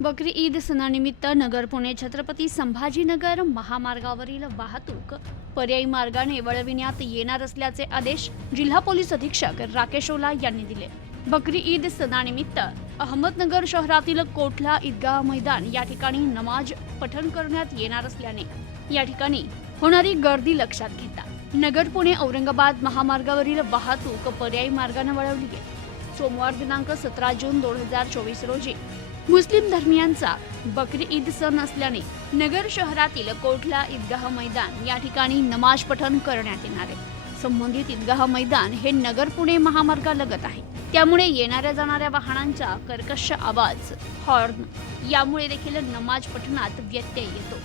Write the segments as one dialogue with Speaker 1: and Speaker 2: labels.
Speaker 1: बकरी ईद सणानिमित्त नगर पुणे छत्रपती संभाजीनगर महामार्गावरील वाहतूक पर्यायी मार्गाने वळविण्यात येणार असल्याचे आदेश जिल्हा पोलीस अधीक्षक राकेश ओला यांनी दिले. बकरी ईद सणानिमित्त अहमदनगर शहरातील कोठला ईदगाह मैदान या ठिकाणी नमाज पठण करण्यात येणार असल्याने या ठिकाणी होणारी गर्दी लक्षात घेता नगर पुणे औरंगाबाद महामार्गावरील वाहतूक पर्यायी मार्गाने वळवली आहे सोमवार दिनांक सतरा जून दोन हजार चोवीस रोजी मुस्लिम धर्मियांचा बकरी ईद सण असल्याने नगर शहरातील कोठला ईदगाह मैदान या ठिकाणी नमाज पठण करण्यात येणार आहे. संबंधित ईदगाह मैदान हे नगर पुणे महामार्गालगत आहे. त्यामुळे येणाऱ्या जाणाऱ्या वाहनांचा कर्कश आवाज हॉर्न यामुळे देखील नमाज पठणात व्यत्यय येतो.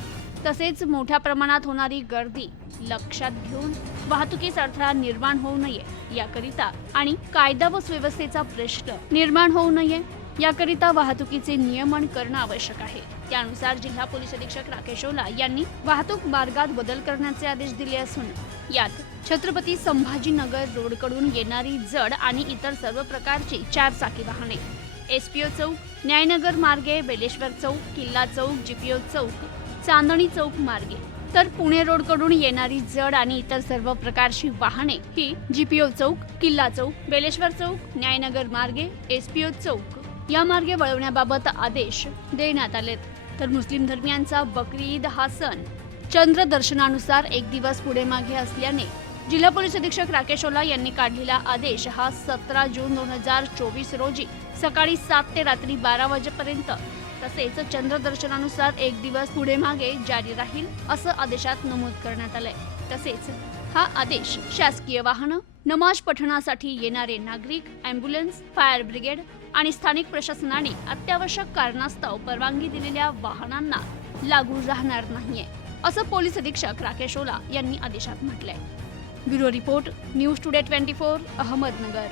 Speaker 1: तसेच मोठ्या प्रमाणात होणारी गर्दी लक्षात घेऊन वाहतुकीस अडथळा निर्माण होऊ नये याकरिता आणि कायदा व सुव्यवस्थेचा प्रश्न निर्माण होऊ नये याकरिता वाहतुकीचे नियमन करणं आवश्यक आहे. त्यानुसार जिल्हा पोलीस अधीक्षक राकेश ओला यांनी वाहतूक मार्गात बदल करण्याचे आदेश दिले असून यात छत्रपती संभाजीनगर रोडकडून येणारी जड आणि इतर सर्व प्रकारची चार चाकी वाहने एसपीओ चौक न्यायनगर मार्गे बेलेश्वर चौक किल्ला चौक जीपीओ चौक चांदणी चौक मार्गे. तर पुणे रोडकडून येणारी जड आणि इतर सर्व प्रकारची वाहने ही जीपीओ चौक किल्ला चौक बेलेश्वर चौक न्यायनगर मार्गे एसपीओ चौक या मार्गे वळवण्याबाबत आदेश देण्यात आलेत. तर मुस्लिम धर्मियांचा बकरी ईद हा सण चंद्र दर्शनानुसार एक दिवस पुढे मागे असल्याने जिल्हा पोलीस अधीक्षक राकेश ओला यांनी काढलेला आदेश हा सतरा जून दोन हजार चोवीस रोजी सकाळी सात ते रात्री बारा वाजेपर्यंत. तसेच चंद्रदर्शनानुसार एक दिवस पुढे मागे जारी राहील असं आदेशात नमूद करण्यात आलंय. तसेच हा आदेश शासकीय वाहनं नमाज पठणासाठी येणारे नागरिक अँब्युलन्स फायर ब्रिगेड आणि स्थानिक प्रशासनाने अत्यावश्यक कारणास्तव परवानगी दिलेल्या वाहनांना लागू राहणार नाहीये असं पोलीस अधीक्षक राकेश ओला यांनी आदेशात म्हटलंय.
Speaker 2: Bureau report news today twenty four Ahmednagar.